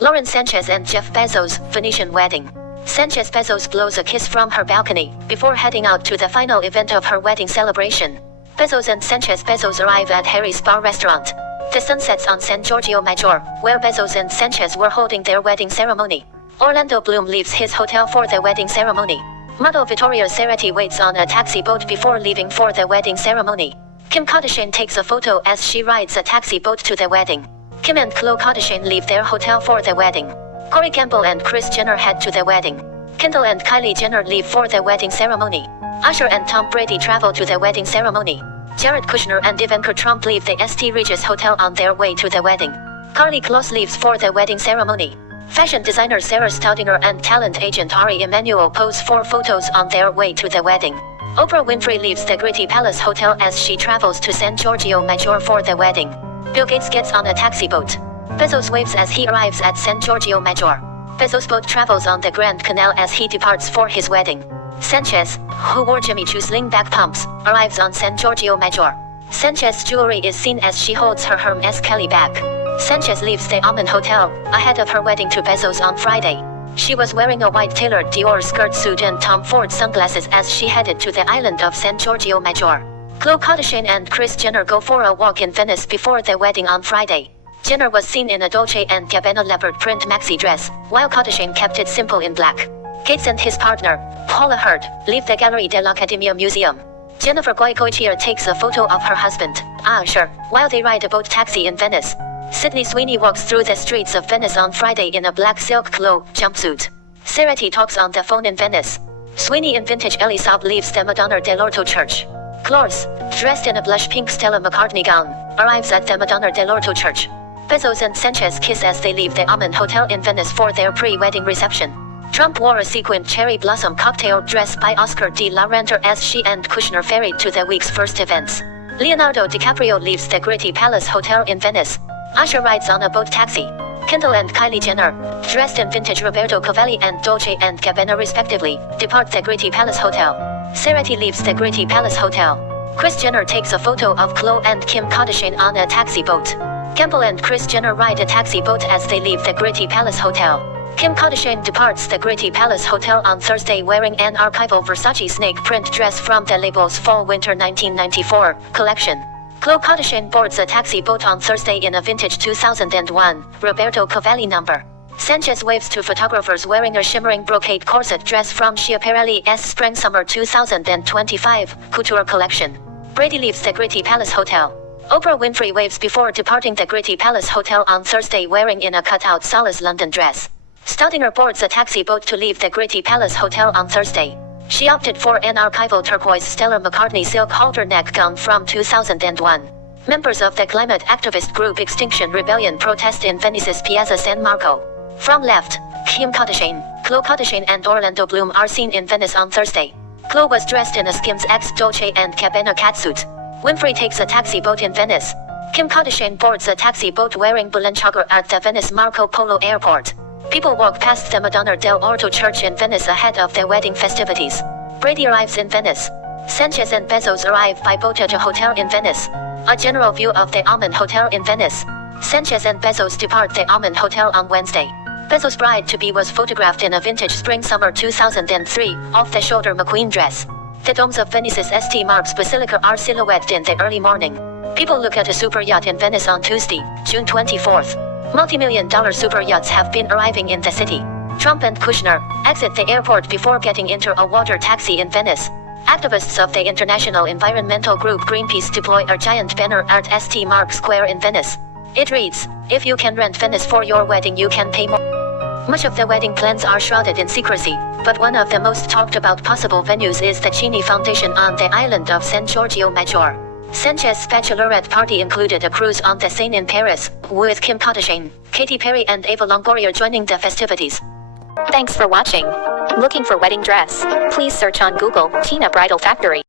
Lauren Sanchez and Jeff Bezos, Venetian wedding. Sanchez Bezos blows a kiss from her balcony before heading out to the final event of her wedding celebration. Bezos and Sanchez Bezos arrive at Harry's Bar restaurant. The sun sets on San Giorgio Maggiore, where Bezos and Sanchez were holding their wedding ceremony. Orlando Bloom leaves his hotel for the wedding ceremony. Model Vittoria Ceretti waits on a taxi boat before leaving for the wedding ceremony. Kim Kardashian takes a photo as she rides a taxi boat to the wedding. Kim and Khloe Kardashian leave their hotel for the wedding. Corey Campbell and Kris Jenner head to the wedding. Kendall and Kylie Jenner leave for the wedding ceremony. Usher and Tom Brady travel to the wedding ceremony. Jared Kushner and Ivanka Trump leave the St. Regis Hotel on their way to the wedding. Karlie Kloss leaves for the wedding ceremony. Fashion designer Sarah Staudinger and talent agent Ari Emanuel pose for photos on their way to the wedding. Oprah Winfrey leaves the Gritti Palace Hotel as she travels to San Giorgio Maggiore for the wedding. Bill Gates gets on a taxi boat. Bezos waves as he arrives at San Giorgio Maggiore. Bezos' boat travels on the Grand Canal as he departs for his wedding. Sanchez, who wore Jimmy Choo sling-back pumps, arrives on San Giorgio Maggiore. Sanchez's jewelry is seen as she holds her Hermes Kelly bag. Sanchez leaves the Almond Hotel ahead of her wedding to Bezos on Friday. She was wearing a white tailored Dior skirt suit and Tom Ford sunglasses as she headed to the island of San Giorgio Maggiore. Khloe Kardashian and Kris Jenner go for a walk in Venice before the wedding on Friday. Jenner was seen in a Dolce & Gabbana leopard print maxi dress, while Kardashian kept it simple in black. Gates and his partner, Paula Hurd, leave the Gallery dell'Accademia Museum. Jennifer Goicoechea takes a photo of her husband, Usher, while they ride a boat taxi in Venice. Sydney Sweeney walks through the streets of Venice on Friday in a black silk Khloe jumpsuit. Ceretti talks on the phone in Venice. Sweeney in vintage Ellie Saab leaves the Madonna dell'Orto church. Kloss, dressed in a blush pink Stella McCartney gown, arrives at the Madonna dell'Orto church. Bezos and Sanchez kiss as they leave the Almond Hotel in Venice for their pre-wedding reception. Trump wore a sequined cherry blossom cocktail dress by Oscar de la Renta as she and Kushner ferried to the week's first events. Leonardo DiCaprio leaves the Gritti Palace Hotel in Venice. Usher rides on a boat taxi. Kendall and Kylie Jenner, dressed in vintage Roberto Cavalli and Dolce & Gabbana respectively, depart the Gritti Palace Hotel. Ceretti leaves the Gritti Palace Hotel. Kris Jenner takes a photo of Khloe and Kim Kardashian on a taxi boat. Campbell and Kris Jenner ride a taxi boat as they leave the Gritti Palace Hotel. Kim Kardashian departs the Gritti Palace Hotel on Thursday wearing an archival Versace snake print dress from the label's Fall-Winter 1994 collection. Khloe Kardashian boards a taxi boat on Thursday in a vintage 2001 Roberto Cavalli number. Sanchez waves to photographers wearing a shimmering brocade corset dress from Schiaparelli's Spring-Summer 2025 couture collection. Brady leaves the Gritti Palace Hotel. Oprah Winfrey waves before departing the Gritti Palace Hotel on Thursday wearing in a cut-out Solace London dress. Staudinger boards a taxi boat to leave the Gritti Palace Hotel on Thursday. She opted for an archival turquoise Stella McCartney silk halter neck gown from 2001. Members of the climate activist group Extinction Rebellion protest in Venice's Piazza San Marco. From left, Kim Kardashian, Khloe Kardashian and Orlando Bloom are seen in Venice on Thursday. Khloe was dressed in a Skims X Dolce & Gabbana catsuit. Winfrey takes a taxi boat in Venice. Kim Kardashian boards a taxi boat wearing Balenciaga at the Venice Marco Polo Airport. People walk past the Madonna dell'Orto church in Venice ahead of the wedding festivities. Brady arrives in Venice. Sanchez and Bezos arrive by boat at a hotel in Venice. A general view of the Almond Hotel in Venice. Sanchez and Bezos depart the Almond Hotel on Wednesday. Bezos' bride-to-be was photographed in a vintage Spring-Summer 2003 off-the-shoulder McQueen dress. The domes of Venice's St. Mark's Basilica are silhouetted in the early morning. People look at a super yacht in Venice on Tuesday, June 24th. Multi-million-dollar super yachts have been arriving in the city. Trump and Kushner exit the airport before getting into a water taxi in Venice. Activists of the international environmental group Greenpeace deploy a giant banner at St. Mark's Square in Venice. It reads, "If you can rent Venice for your wedding, you can pay more." Much of the wedding plans are shrouded in secrecy, but one of the most talked about possible venues is the Cini Foundation on the island of San Giorgio Maggiore. Sanchez's bachelorette party included a cruise on the Seine in Paris, with Kim Kardashian, Katy Perry and Eva Longoria joining the festivities. Thanks for watching. Looking for wedding dress? Please search on Google, Tina Bridal Factory.